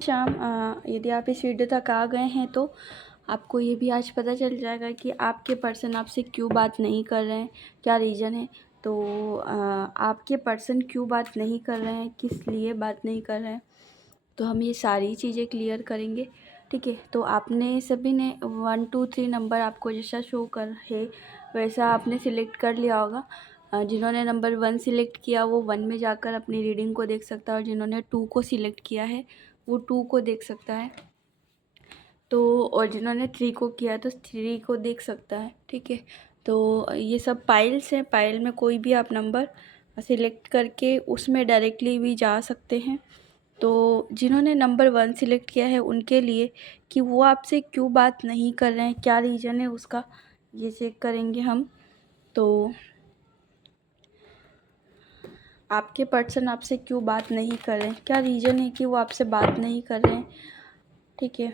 शाम यदि आप इस वीडियो तक आ गए हैं तो आपको ये भी आज पता चल जाएगा कि आपके पर्सन आपसे क्यों बात नहीं कर रहे हैं, क्या रीज़न है। तो आपके पर्सन क्यों बात नहीं कर रहे हैं, किस लिए बात नहीं कर रहे हैं, तो हम ये सारी चीज़ें क्लियर करेंगे। ठीक है, तो आपने सभी ने 1 2 3 नंबर आपको जैसा शो कर है वैसा आपने सिलेक्ट कर लिया होगा। जिन्होंने नंबर 1 सिलेक्ट किया वो 1 में जाकर अपनी रीडिंग को देख सकता है, और जिन्होंने 2 को सिलेक्ट किया है वो 2 को देख सकता है। तो और जिन्होंने 3 को किया तो 3 को देख सकता है। ठीक है, तो ये सब पाइल्स हैं। पाइल में कोई भी आप नंबर सिलेक्ट करके उसमें डायरेक्टली भी जा सकते हैं। तो जिन्होंने नंबर 1 सिलेक्ट किया है उनके लिए कि वो आपसे क्यों बात नहीं कर रहे हैं, क्या रीज़न है उसका, ये चेक करेंगे हम। तो आपके पर्सन आपसे क्यों बात नहीं कर रहे हैं, क्या रीज़न है कि वो आपसे बात नहीं कर रहे हैं। ठीक है,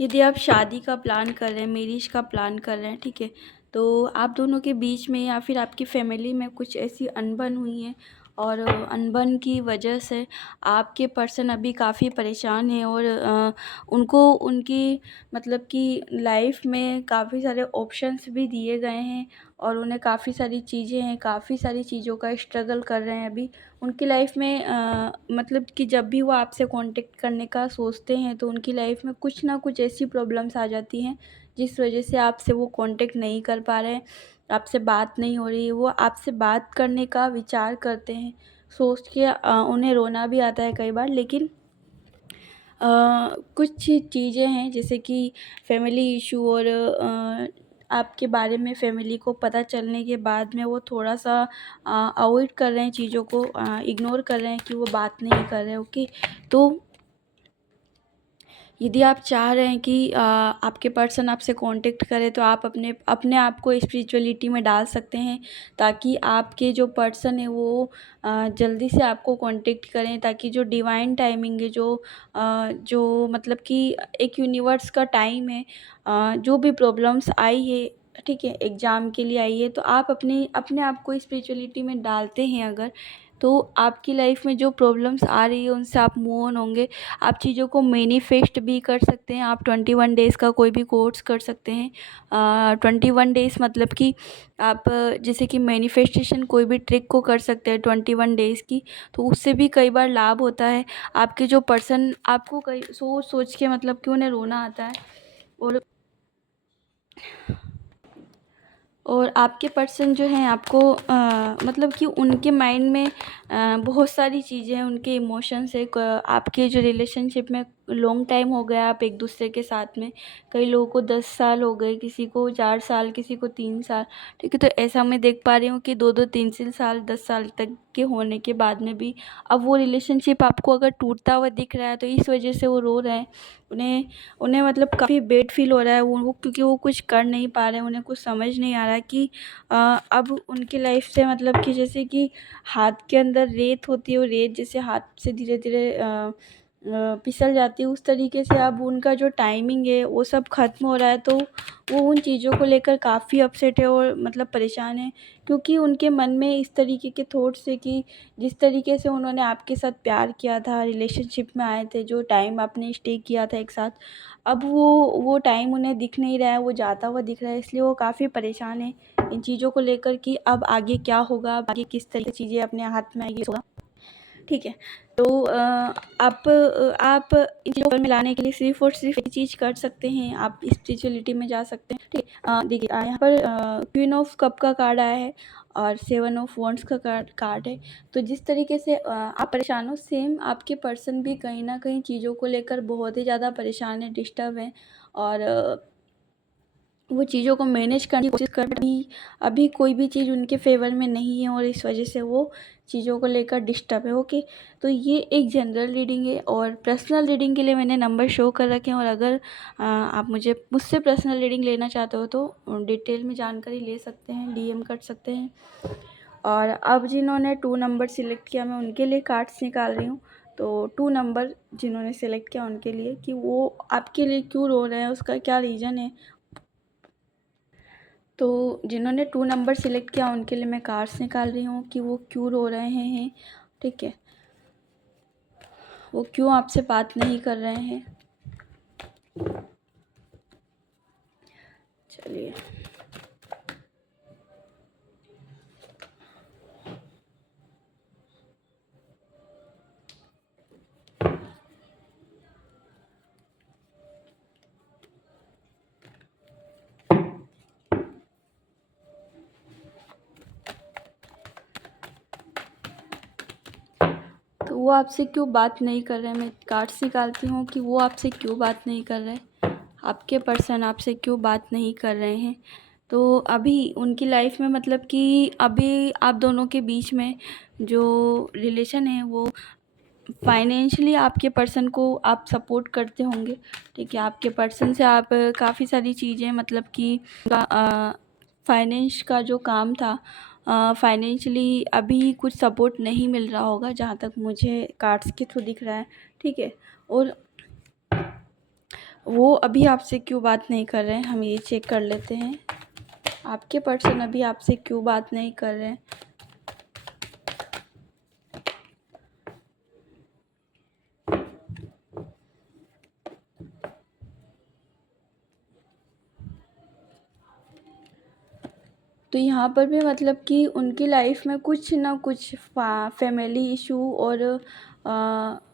यदि आप शादी का प्लान कर रहे हैं, मैरिज का प्लान कर रहे हैं, ठीक है, तो आप दोनों के बीच में या फिर आपकी फैमिली में कुछ ऐसी अनबन हुई है, और अनबन की वजह से आपके पर्सन अभी काफ़ी परेशान हैं, और उनको उनकी मतलब कि लाइफ में काफ़ी सारे ऑप्शंस भी दिए गए हैं, और उन्हें काफ़ी सारी चीज़ें हैं, काफ़ी सारी चीज़ों का स्ट्रगल कर रहे हैं अभी उनकी लाइफ में। मतलब कि जब भी वो आपसे कांटेक्ट करने का सोचते हैं तो उनकी लाइफ में कुछ ना कुछ ऐसी प्रॉब्लम्स आ जाती हैं जिस वजह से आपसे वो कांटेक्ट नहीं कर पा रहे हैं, आपसे बात नहीं हो रही है। वो आपसे बात करने का विचार करते हैं, सोच के उन्हें रोना भी आता है कई बार, लेकिन कुछ चीज़ें हैं जैसे कि फैमिली इशू, और आपके बारे में फैमिली को पता चलने के बाद में वो थोड़ा-सा अवॉइड कर रहे हैं चीज़ों को, इग्नोर कर रहे हैं कि वो बात नहीं कर रहे हैं। ओके, तो यदि आप चाह रहे हैं कि आपके पर्सन आपसे कांटेक्ट करें तो आप अपने अपने आप को स्पिरिचुअलिटी में डाल सकते हैं, ताकि आपके जो पर्सन है वो जल्दी से आपको कांटेक्ट करें, ताकि जो डिवाइन टाइमिंग है, जो मतलब कि एक यूनिवर्स का टाइम है, जो भी प्रॉब्लम्स आई है, ठीक है, एग्ज़ाम के लिए आई है, तो आप अपने आप को स्पिरिचुअलिटी में डालते हैं अगर, तो आपकी लाइफ में जो प्रॉब्लम्स आ रही है उनसे आप मूव ऑन होंगे। आप चीज़ों को मैनिफेस्ट भी कर सकते हैं। आप 21 डेज़ का कोई भी कोर्स कर सकते हैं। 21 डेज़ मतलब कि आप जैसे कि मैनिफेस्टेशन कोई भी ट्रिक को कर सकते हैं 21 डेज़ की, तो उससे भी कई बार लाभ होता है। आपके जो पर्सन आपको कई सोच सोच के मतलब कि उन्हें रोना आता है, और आपके पर्सन जो हैं आपको मतलब कि उनके माइंड में बहुत सारी चीज़ें हैं, उनके इमोशंस है। आपके जो रिलेशनशिप में लॉन्ग टाइम हो गया आप एक दूसरे के साथ में, कई लोगों को 10 साल हो गए, किसी को 4 साल, किसी को 3 साल। ठीक है, तो ऐसा मैं देख पा रही हूँ कि 2-2 3-3 साल 10 साल तक के होने के बाद में भी अब वो रिलेशनशिप आपको अगर टूटता हुआ दिख रहा है तो इस वजह से वो रो रहे हैं। उन्हें उन्हें मतलब काफ़ी बैड फील हो रहा है, वो क्योंकि वो कुछ कर नहीं पा रहे हैं, उन्हें कुछ समझ नहीं आ रहा है कि अब उनकी लाइफ से मतलब कि जैसे कि हाथ के अंदर रेत होती है, वो रेत जैसे हाथ से धीरे धीरे फिसल जाती है, उस तरीके से अब उनका जो टाइमिंग है वो सब ख़त्म हो रहा है। तो वो उन चीज़ों को लेकर काफ़ी अपसेट है और मतलब परेशान है, क्योंकि उनके मन में इस तरीके के थॉट्स है कि जिस तरीके से उन्होंने आपके साथ प्यार किया था, रिलेशनशिप में आए थे, जो टाइम आपने स्टे किया था एक साथ, अब वो टाइम उन्हें दिख नहीं रहा है, वो जाता हुआ दिख रहा है। इसलिए वो काफ़ी परेशान है इन चीज़ों को लेकर कि अब आगे क्या होगा, अब आगे किस तरह की चीज़ें अपने हाथ में आएगी होगा। ठीक है, तो आप इन चीज़ों को मिलाने के लिए सिर्फ़ और सिर्फ़ एक चीज़ कर सकते हैं, आप स्पिरिचुअलिटी में जा सकते हैं। ठीक है, देखिए यहाँ पर क्वीन ऑफ कप का कार्ड आया है और 7 ऑफ वॉन्ड्स का कार्ड है। तो जिस तरीके से आप परेशान हो, सेम आपके पर्सन भी कहीं न कहीं चीज़ों को लेकर बहुत ही ज़्यादा परेशान है, डिस्टर्ब हैं, और वो चीज़ों को मैनेज करने की कोशिश कर रहे हैं। अभी कोई भी चीज़ उनके फ़ेवर में नहीं है और इस वजह से वो चीज़ों को लेकर डिस्टर्ब है। ओके, तो ये एक जनरल रीडिंग है, और पर्सनल रीडिंग के लिए मैंने नंबर शो कर रखे हैं, और अगर आप मुझसे पर्सनल रीडिंग लेना चाहते हो तो डिटेल में जानकारी ले सकते हैं, डीएम कर सकते हैं। और अब जिन्होंने 2 नंबर सिलेक्ट किया मैं उनके लिए कार्ड्स निकाल रही हूँ। तो 2 नंबर जिन्होंने सेलेक्ट किया उनके लिए कि वो आपके लिए क्यों रो रहे हैं, उसका क्या रीज़न है। तो जिन्होंने 2 नंबर सेलेक्ट किया उनके लिए मैं कार्ड्स निकाल रही हूँ कि वो क्यों रो रहे हैं, ठीक है। वो क्यों आपसे बात नहीं कर रहे हैं। चलिए, तो वो आपसे क्यों बात नहीं कर रहे हैं। मैं कार्ड्स निकालती हूँ कि वो आपसे क्यों बात नहीं कर रहे, आपके पर्सन आपसे क्यों बात नहीं कर रहे हैं। तो अभी उनकी लाइफ में मतलब कि अभी आप दोनों के बीच में जो रिलेशन है वो फाइनेंशियली आपके पर्सन को आप सपोर्ट करते होंगे, ठीक है। आपके पर्सन से आप काफ़ी सारी चीज़ें मतलब कि फाइनेंस का जो काम था, फाइनेंशियली अभी कुछ सपोर्ट नहीं मिल रहा होगा, जहाँ तक मुझे कार्ड्स के थ्रू दिख रहा है, ठीक है। और वो अभी आपसे क्यों बात नहीं कर रहे हैं, हम ये चेक कर लेते हैं। आपके पर्सन अभी आपसे क्यों बात नहीं कर रहे हैं। तो यहाँ पर भी मतलब कि उनकी लाइफ में कुछ ना कुछ फैमिली इशू और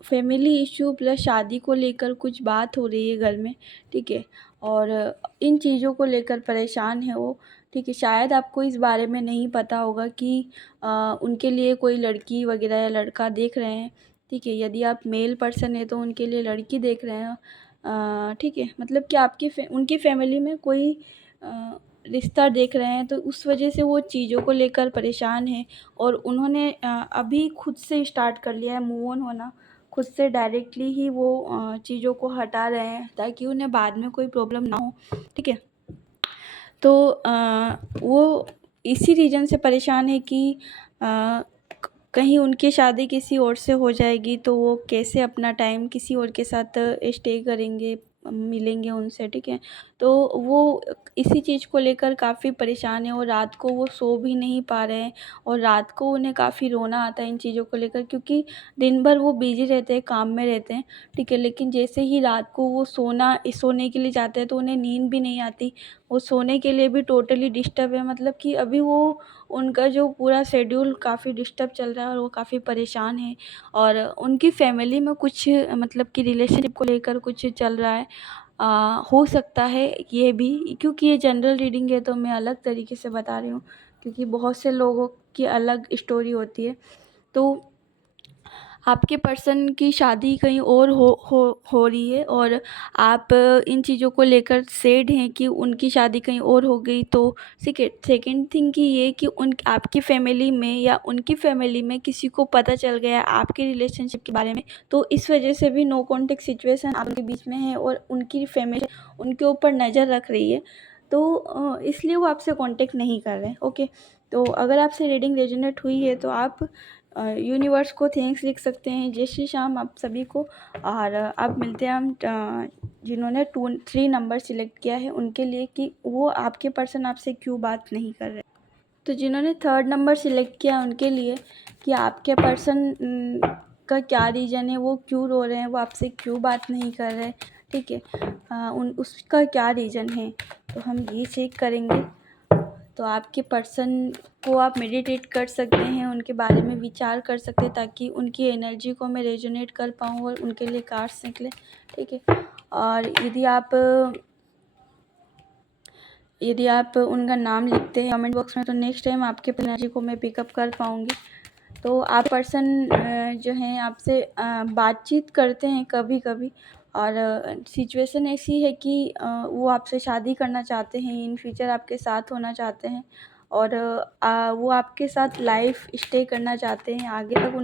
फैमिली इशू प्लस शादी को लेकर कुछ बात हो रही है घर में, ठीक है। और इन चीज़ों को लेकर परेशान है वो, ठीक है। शायद आपको इस बारे में नहीं पता होगा कि उनके लिए कोई लड़की वगैरह या लड़का देख रहे हैं, ठीक है। यदि आप मेल पर्सन है तो उनके लिए लड़की देख रहे हैं, ठीक है। मतलब कि उनकी फैमिली में कोई रिश्ता देख रहे हैं, तो उस वजह से वो चीज़ों को लेकर परेशान हैं। और उन्होंने अभी खुद से स्टार्ट कर लिया है मूव ऑन होना, खुद से डायरेक्टली ही वो चीज़ों को हटा रहे हैं ताकि उन्हें बाद में कोई प्रॉब्लम ना हो, ठीक है। तो वो इसी रीज़न से परेशान है कि कहीं उनकी शादी किसी और से हो जाएगी तो वो कैसे अपना टाइम किसी और के साथ स्टे करेंगे, मिलेंगे उनसे, ठीक है। तो वो इसी चीज़ को लेकर काफ़ी परेशान है और रात को वो सो भी नहीं पा रहे हैं। और रात को उन्हें काफ़ी रोना आता है इन चीज़ों को लेकर, क्योंकि दिन भर वो बिज़ी रहते हैं, काम में रहते हैं, ठीक है। लेकिन जैसे ही रात को वो सोने के लिए जाते हैं तो उन्हें नींद भी नहीं आती। वो सोने के लिए भी टोटली डिस्टर्ब है, मतलब कि अभी वो उनका जो पूरा शेड्यूल काफ़ी डिस्टर्ब चल रहा है और वो काफ़ी परेशान हैं। और उनकी फैमिली में कुछ मतलब कि रिलेशनशिप को लेकर कुछ चल रहा है। हो सकता है ये भी, क्योंकि ये जनरल रीडिंग है तो मैं अलग तरीके से बता रही हूँ, क्योंकि बहुत से लोगों की अलग स्टोरी होती है। तो आपके पर्सन की शादी कहीं और हो रही है और आप इन चीज़ों को लेकर सैड हैं कि उनकी शादी कहीं और हो गई। तो सेकंड थिंग कि ये कि उन आपकी फैमिली में या उनकी फैमिली में किसी को पता चल गया आपके रिलेशनशिप के बारे में, तो इस वजह से भी नो कॉन्टेक्ट सिचुएशन आपके बीच में है और उनकी फैमिली उनके ऊपर नज़र रख रही है। तो इसलिए वो आपसे कांटेक्ट नहीं कर रहे हैं, ओके। तो अगर आपसे रीडिंग रेजोनेट हुई है तो आप यूनिवर्स को थैंक्स लिख सकते हैं। जय श्री श्याम आप सभी को। और अब मिलते हैं हम जिन्होंने 3 नंबर सिलेक्ट किया है उनके लिए कि वो आपके पर्सन आपसे क्यों बात नहीं कर रहे। तो जिन्होंने 3rd नंबर सिलेक्ट किया उनके लिए कि आपके पर्सन का क्या रीज़न है, वो क्यों रो रहे हैं, वो आपसे क्यों बात नहीं कर रहे, ठीक है। उसका क्या रीज़न है, तो हम ये चेक करेंगे। तो आपके पर्सन को आप मेडिटेट कर सकते हैं, उनके बारे में विचार कर सकते हैं ताकि उनकी एनर्जी को मैं रेजोनेट कर पाऊँ और उनके लिए कार्ड्स निकले, ठीक है। और यदि आप उनका नाम लिखते हैं कमेंट बॉक्स में तो नेक्स्ट टाइम आपके एनर्जी को मैं पिकअप कर पाऊँगी। तो आप पर्सन जो हैं आपसे बातचीत करते हैं कभी कभी, और सिचुएशन ऐसी है कि वो आपसे शादी करना चाहते हैं, इन फ्यूचर आपके साथ होना चाहते हैं। और वो आपके साथ लाइफ स्टे करना चाहते हैं, आगे तक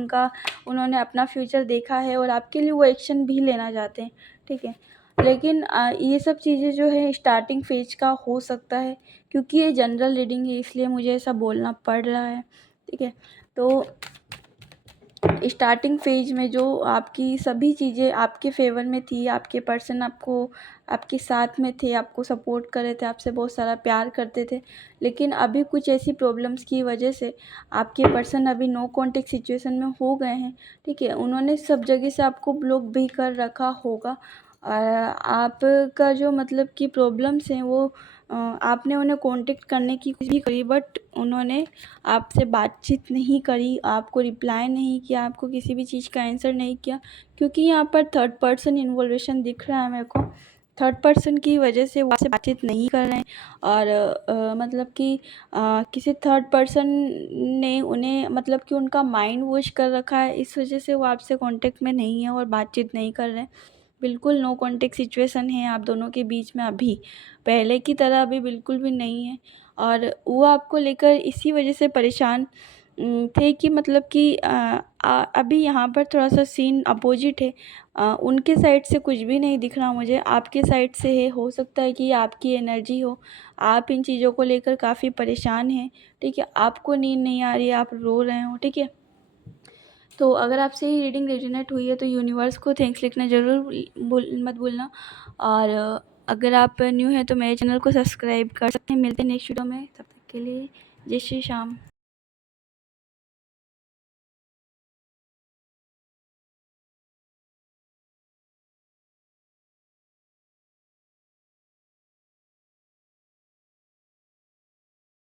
उन्होंने अपना फ्यूचर देखा है और आपके लिए वो एक्शन भी लेना चाहते हैं, ठीक है। लेकिन ये सब चीज़ें जो है स्टार्टिंग फेज का हो सकता है, क्योंकि ये जनरल रीडिंग है इसलिए मुझे ऐसा बोलना पड़ रहा है, ठीक है। तो स्टार्टिंग फेज में जो आपकी सभी चीज़ें आपके फेवर में थी, आपके पर्सन आपको आपके साथ में थे, आपको सपोर्ट कर रहे थे, आपसे बहुत सारा प्यार करते थे। लेकिन अभी कुछ ऐसी प्रॉब्लम्स की वजह से आपके पर्सन अभी नो कॉन्टैक्ट सिचुएशन में हो गए हैं, ठीक है? उन्होंने सब जगह से आपको ब्लॉक भी कर रखा होगा। आपका जो मतलब कि प्रॉब्लम्स हैं वो आपने उन्हें कॉन्टैक्ट करने की कोशिश भी करी, बट उन्होंने आपसे बातचीत नहीं करी, आपको रिप्लाई नहीं किया, आपको किसी भी चीज़ का आंसर नहीं किया, क्योंकि यहाँ पर थर्ड पर्सन इन्वॉल्वेशन दिख रहा है मेरे को। थर्ड पर्सन की वजह से वो आपसे बातचीत नहीं कर रहे हैं, और मतलब कि किसी थर्ड पर्सन ने उन्हें मतलब कि उनका माइंड वॉश कर रखा है, इस वजह से वो आपसे कॉन्टैक्ट में नहीं है और बातचीत नहीं कर रहे हैं। बिल्कुल नो कॉन्टैक्ट सिचुएशन है आप दोनों के बीच में अभी, पहले की तरह अभी बिल्कुल भी नहीं है। और वो आपको लेकर इसी वजह से परेशान थे कि मतलब कि अभी यहाँ पर थोड़ा-सा सीन अपोज़िट है। उनके साइड से कुछ भी नहीं दिख रहा मुझे, आपके साइड से है। हो सकता है कि ये आपकी एनर्जी हो, आप इन चीज़ों को लेकर काफ़ी परेशान हैं, ठीक है? आपको नींद नहीं आ रही है, आप रो रहे हो, ठीक है? तो अगर आपसे ये रीडिंग रेजोनेट हुई है तो यूनिवर्स को थैंक्स लिखना ज़रूर मत भूलना। और अगर आप न्यू हैं तो मेरे चैनल को सब्सक्राइब कर सकते हैं। मिलते हैं नेक्स्ट वीडियो में, तब तक के लिए जय श्री श्याम।